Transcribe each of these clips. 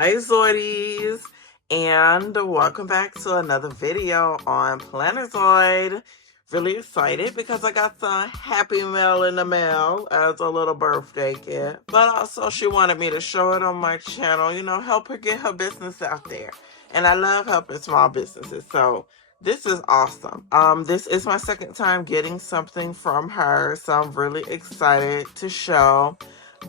Hi Zoidies, and welcome back to another video on Plannerzoid. Really excited because I got some happy mail in the mail as a little birthday gift. But also she wanted me to show it on my channel, you know, help her get her business out there. And I love helping small businesses, so this is awesome. This is my second time getting something from her, so I'm really excited to show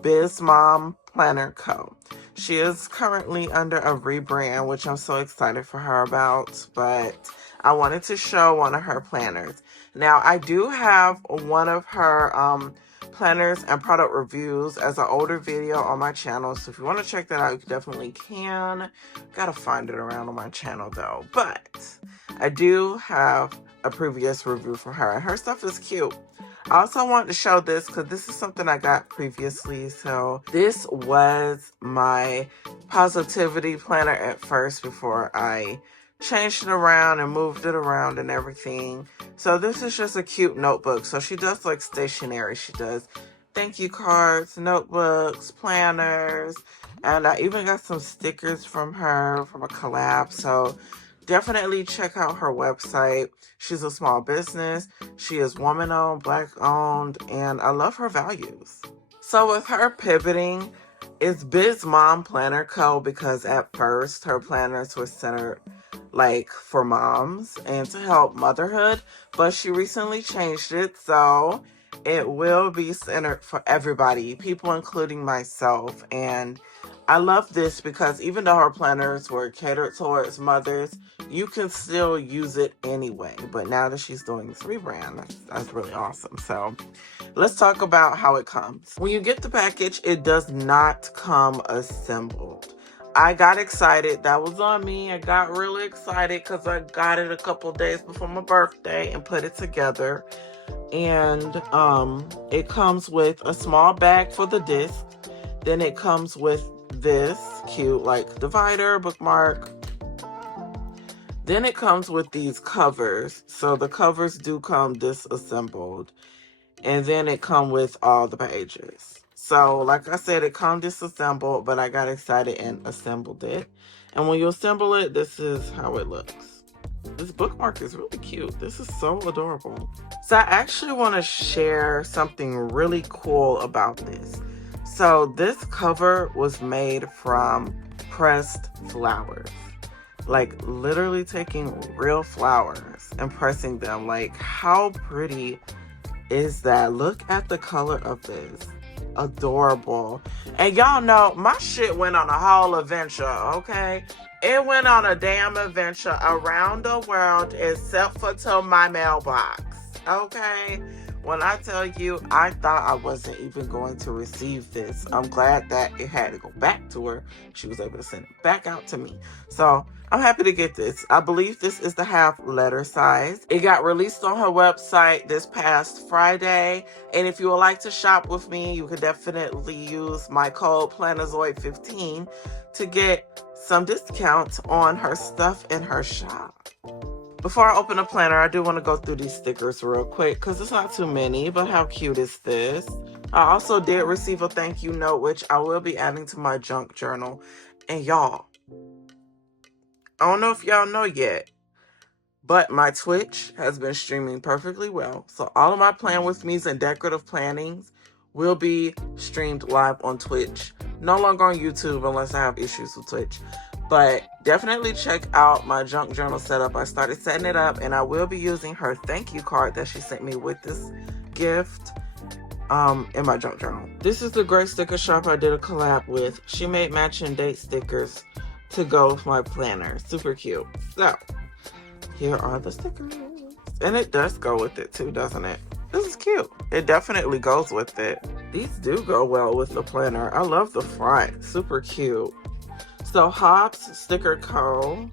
Biz Mom Planner Co. She is currently under a rebrand, which I'm so excited for her about, but I wanted to show one of her planners. Now, I do have one of her planners and product reviews as an older video on my channel, so if you want to check that out, you definitely can. Gotta find it around on my channel though, but I do have a previous review from her, and her stuff is cute. I also wanted to show this because this is something I got previously. So this was my positivity planner at first before I changed it around and moved it around and everything. So this is just a cute notebook. So she does like stationery. She does thank you cards, notebooks, planners, and I even got some stickers from her from a collab. So definitely check out her website. She's a small business. She is woman-owned, Black-owned, and I love her values. So with her pivoting, it's Biz Mom Planner Co. because at first her planners were centered like for moms and to help motherhood, but she recently changed it, so it will be centered for everybody, people including myself. And I love this because even though her planners were catered towards mothers, you can still use it anyway. But now that she's doing this rebrand, that's really awesome. So let's talk about how it comes. When you get the package, it does not come assembled. I got excited. That was on me. I got really excited because I got it a couple days before my birthday and put it together. And it comes with a small bag for the disc. Then it comes with this cute like divider, bookmark. Then it comes with these covers. So the covers do come disassembled. And then it comes with all the pages. So like I said, it comes disassembled, but I got excited and assembled it. And when you assemble it, this is how it looks. This bookmark is really cute. This is so adorable. So I actually want to share something really cool about this. So this cover was made from pressed flowers. Like literally taking real flowers and pressing them. Like how pretty is that? Look at the color of this. Adorable. And y'all know my shit went on a whole adventure, okay? It went on a damn adventure around the world except for to my mailbox, okay? When I tell you, I thought I wasn't even going to receive this. I'm glad that it had to go back to her. She was able to send it back out to me. So I'm happy to get this. I believe this is the half letter size. It got released on her website this past Friday. And if you would like to shop with me, you could definitely use my code Plannerzoid15 to get some discounts on her stuff in her shop. Before I open a planner, I do want to go through these stickers real quick because it's not too many, but how cute is this? I also did receive a thank you note, which I will be adding to my junk journal. And y'all, I don't know if y'all know yet, but my Twitch has been streaming perfectly well. So all of my plan with me's and decorative plannings will be streamed live on Twitch. No longer on YouTube unless I have issues with Twitch. But definitely check out my junk journal setup. I started setting it up, and I will be using her thank you card that she sent me with this gift in my junk journal. This is the great sticker shop I did a collab with. She made matching date stickers to go with my planner. Super cute. So here are the stickers. And it does go with it too, doesn't it? This is cute. It definitely goes with it. These do go well with the planner. I love the front. Super cute. So Hobbs Sticker Co.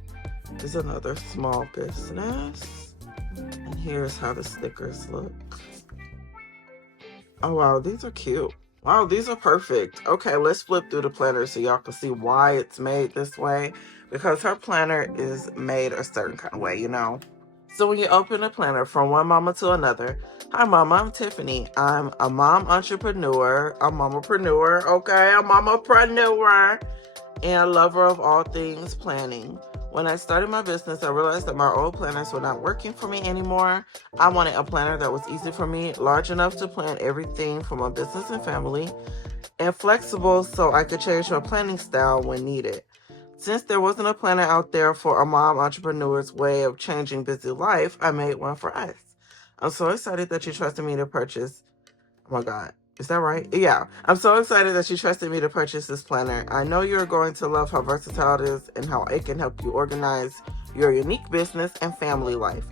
is another small business. And here's how the stickers look. Oh wow, these are cute. Wow, these are perfect. Okay, let's flip through the planner so y'all can see why it's made this way. Because her planner is made a certain kind of way, you know. So when you open a planner from one mama to another, hi mama, I'm Tiffany. I'm a mom entrepreneur, a mamapreneur, okay, a mamapreneur. and a lover of all things planning. When I started my business, I realized that my old planners were not working for me anymore. I wanted a planner that was easy for me, large enough to plan everything for my business and family, and flexible so I could change my planning style when needed. Since there wasn't a planner out there for a mom entrepreneur's way of changing busy life, I made one for us. I'm so excited that you trusted me to purchase. Oh my God. Is that right? Yeah. I'm so excited that you trusted me to purchase this planner. I know you're going to love how versatile it is and how it can help you organize your unique business and family life.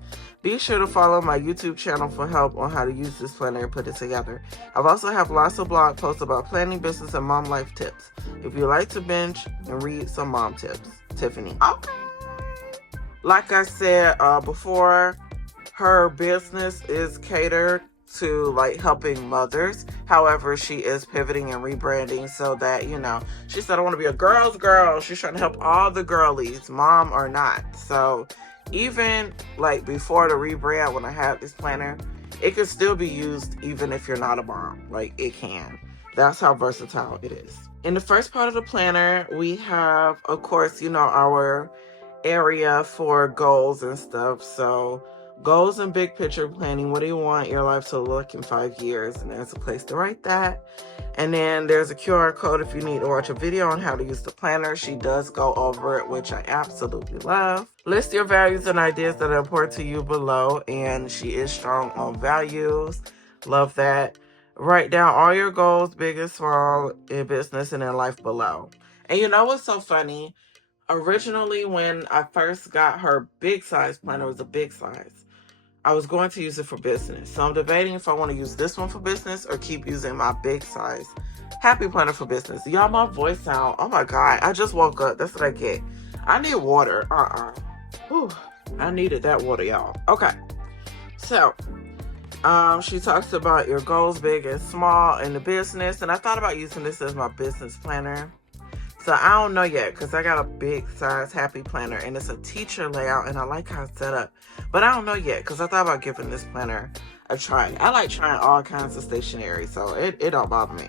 Be sure to follow my YouTube channel for help on how to use this planner and put it together. I've also have lots of blog posts about planning, business, and mom life tips. If you like to binge and read some mom tips, Tiffany. Okay. Like I said before, her business is catered to like helping mothers. However, she is pivoting and rebranding so that, you know, she said, I want to be a girl's girl. She's trying to help all the girlies, mom or not. So even like before the rebrand, when I had this planner, it can still be used even if you're not a mom. Like, it can. That's how versatile it is. In the first part of the planner, we have, of course, you know, our area for goals and stuff. So goals and big picture planning. What do you want your life to look in 5 years? And there's a place to write that. And then there's a QR code if you need to watch a video on how to use the planner. She does go over it, which I absolutely love. List your values and ideas that are important to you below. And she is strong on values. Love that. Write down all your goals, big and small, in business and in life below. And you know what's so funny? Originally, when I first got her big size planner, it was a big size. I was going to use it for business. So I'm debating if I want to use this one for business or keep using my big size happy planner for business. Y'all, my voice sound, oh my God, I just woke up. That's what I get. I need water. Whew. I needed that water, y'all. Okay. So, she talks about your goals, big and small, in the business. And I thought about using this as my business planner. So I don't know yet because I got a big size happy planner and it's a teacher layout and I like how it's set up. But I don't know yet because I thought about giving this planner a try. I like trying all kinds of stationery, so it don't bother me.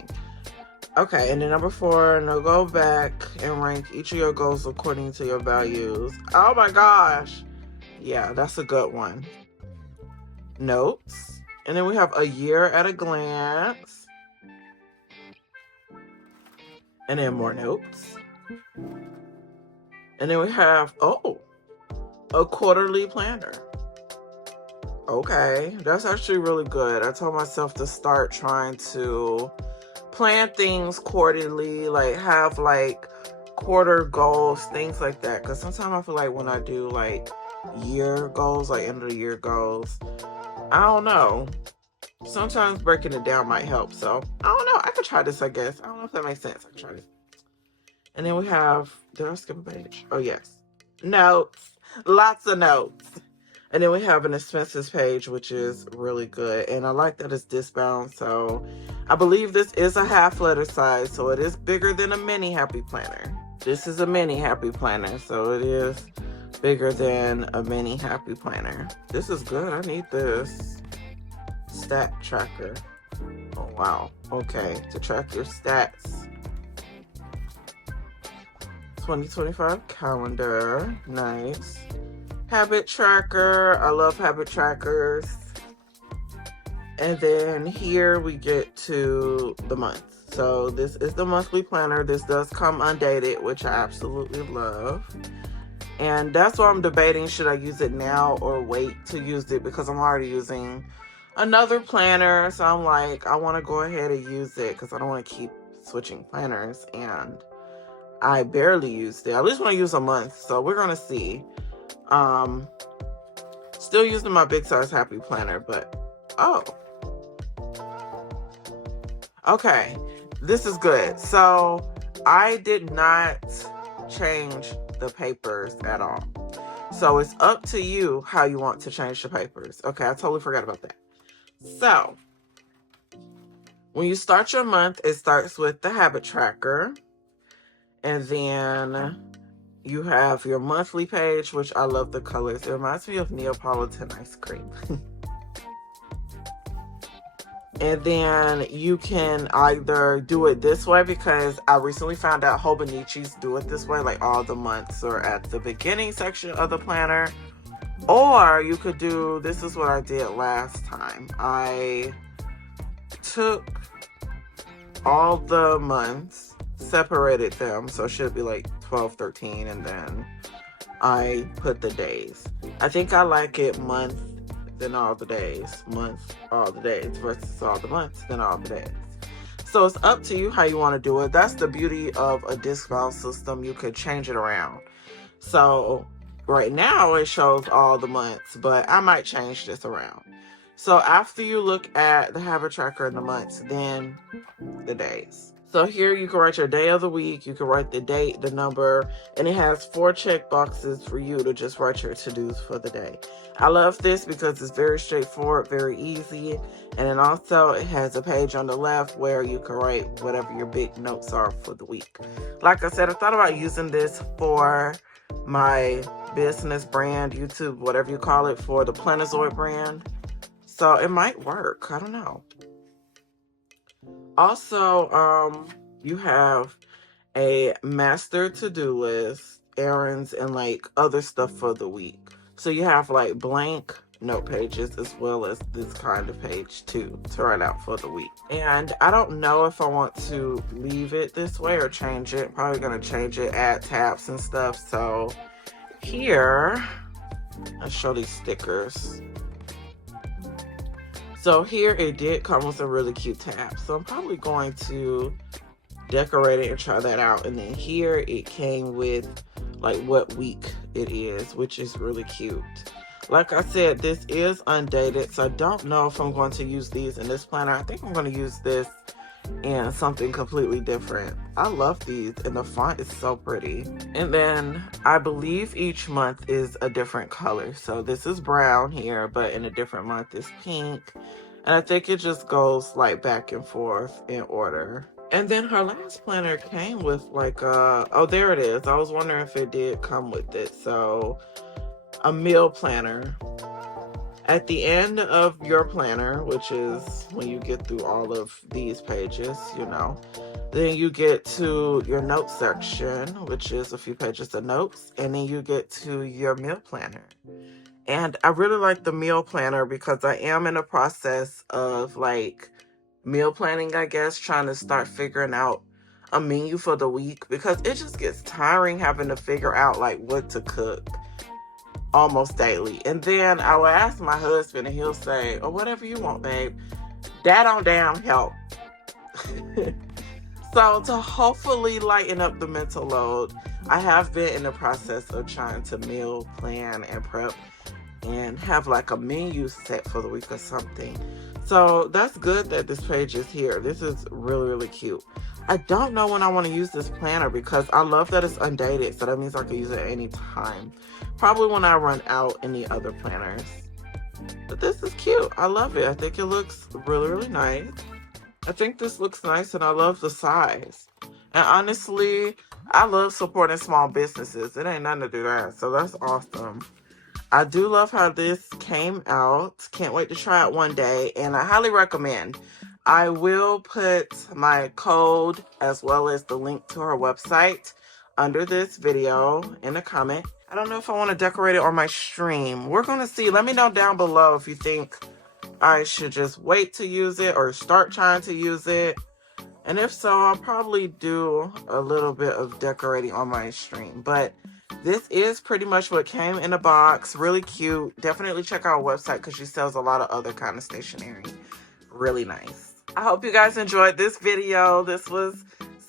Okay, and then number 4, now go back and rank each of your goals according to your values. Oh my gosh. Yeah, that's a good one. Notes. And then we have a year at a glance. And then more notes. And then we have, a quarterly planner. Okay, that's actually really good. I told myself to start trying to plan things quarterly, like have like quarter goals, things like that. Because sometimes I feel like when I do like year goals, like end of the year goals, I don't know. Sometimes breaking it down might help. So, I don't know. I could try this, I guess. I don't know if that makes sense. I could try this. And then we have, did I skip a page? Oh, yes. Notes. Lots of notes. And then we have an expenses page, which is really good. And I like that it's Discbound. So, I believe this is a half letter size. So, it is bigger than a mini happy planner. This is a mini happy planner. So, it is bigger than a mini happy planner. This is good. I need this. Stat tracker. Oh wow. Okay, to track your stats. 2025 calendar. Nice. Habit tracker. I love habit trackers. And then here we get to the month. So this is the monthly planner. This does come undated, which I absolutely love. And that's why I'm debating, should I use it now or wait to use it, because I'm already using another planner. So I'm like, I want to go ahead and use it because I don't want to keep switching planners. And I barely used it. I at least want to use a month. So we're going to see. Still using my big size happy planner, but okay. This is good. So I did not change the papers at all. So it's up to you how you want to change the papers. Okay, I totally forgot about that. So, when you start your month, it starts with the habit tracker. And then you have your monthly page, which I love the colors. It reminds me of Neapolitan ice cream. And then you can either do it this way, because I recently found out Hobonichi's do it this way, like all the months are at the beginning section of the planner. Or you could do, this is what I did last time. I took all the months, separated them, so it should be like 12, 13, and then I put the days. I think I like it month, then all the days, month, all the days, versus all the months, then all the days. So it's up to you how you want to do it. That's the beauty of a Discbound system. You could change it around. So right now it shows all the months, but I might change this around. So after you look at the habit tracker and the months, then the days. So here you can write your day of the week, you can write the date, the number, and it has 4 check boxes for you to just write your to-dos for the day. I love this because it's very straightforward, very easy, and then also it has a page on the left where you can write whatever your big notes are for the week. Like I said, I thought about using this for my business brand, YouTube, whatever you call it, for the Plannerzoid brand. So it might work, I don't know. Also, you have a master to-do list, errands, and like other stuff for the week. So you have like blank note pages as well as this kind of page too to write out for the week. And I don't know if I want to leave it this way or change it. Probably gonna change it, add tabs and stuff. So here, I'll show these stickers. So here it did come with a really cute tab. So I'm probably going to decorate it and try that out. And then here it came with like what week it is, which is really cute. Like I said, this is undated, so I don't know if I'm going to use these in this planner. I think I'm going to use this in something completely different. I love these, and the font is so pretty. And then I believe each month is a different color. So this is brown here, but in a different month is pink. And I think it just goes like back and forth in order. And then her last planner came with like oh, there it is. I was wondering if it did come with it. So a meal planner. At the end of your planner, which is when you get through all of these pages, you know, then you get to your notes section, which is a few pages of notes, and then you get to your meal planner. And I really like the meal planner because I am in a process of like meal planning, I guess, trying to start figuring out a menu for the week, because it just gets tiring having to figure out like what to cook almost daily. And then I will ask my husband and he'll say, oh, whatever you want, babe. That on down help. So to hopefully lighten up the mental load, I have been in the process of trying to meal plan and prep and have like a menu set for the week or something. So that's good that this page is here. This is really, really cute. I don't know when I want to use this planner because I love that it's undated. So that means I can use it at any time. Probably when I run out any other planners. But this is cute. I love it. I think it looks really, really nice. I think this looks nice and I love the size. And honestly, I love supporting small businesses. It ain't nothing to do that. So that's awesome. I do love how this came out. Can't wait to try it one day. And I highly recommend. I will put my code as well as the link to her website under this video in a comment. I don't know if I want to decorate it on my stream. We're going to see. Let me know down below if you think I should just wait to use it or start trying to use it. And if so, I'll probably do a little bit of decorating on my stream. But this is pretty much what came in the box. Really cute. Definitely check out her website because she sells a lot of other kind of stationery. Really nice. I hope you guys enjoyed this video. This was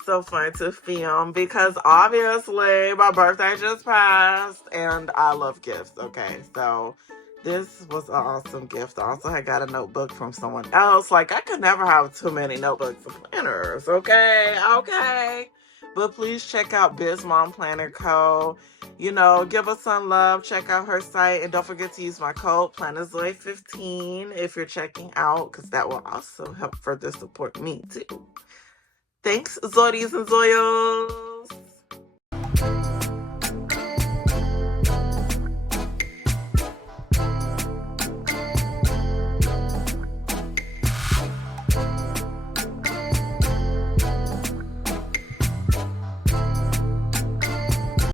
so fun to film because obviously my birthday just passed and I love gifts. Okay, so this was an awesome gift. I also had got a notebook from someone else. Like, I could never have too many notebooks and planners. Okay. But please check out Biz Mom Planner Co. You know, give us some love. Check out her site. And don't forget to use my code Plannerzoid15 if you're checking out, because that will also help further support me too. Thanks, Zoidies and Zoyos.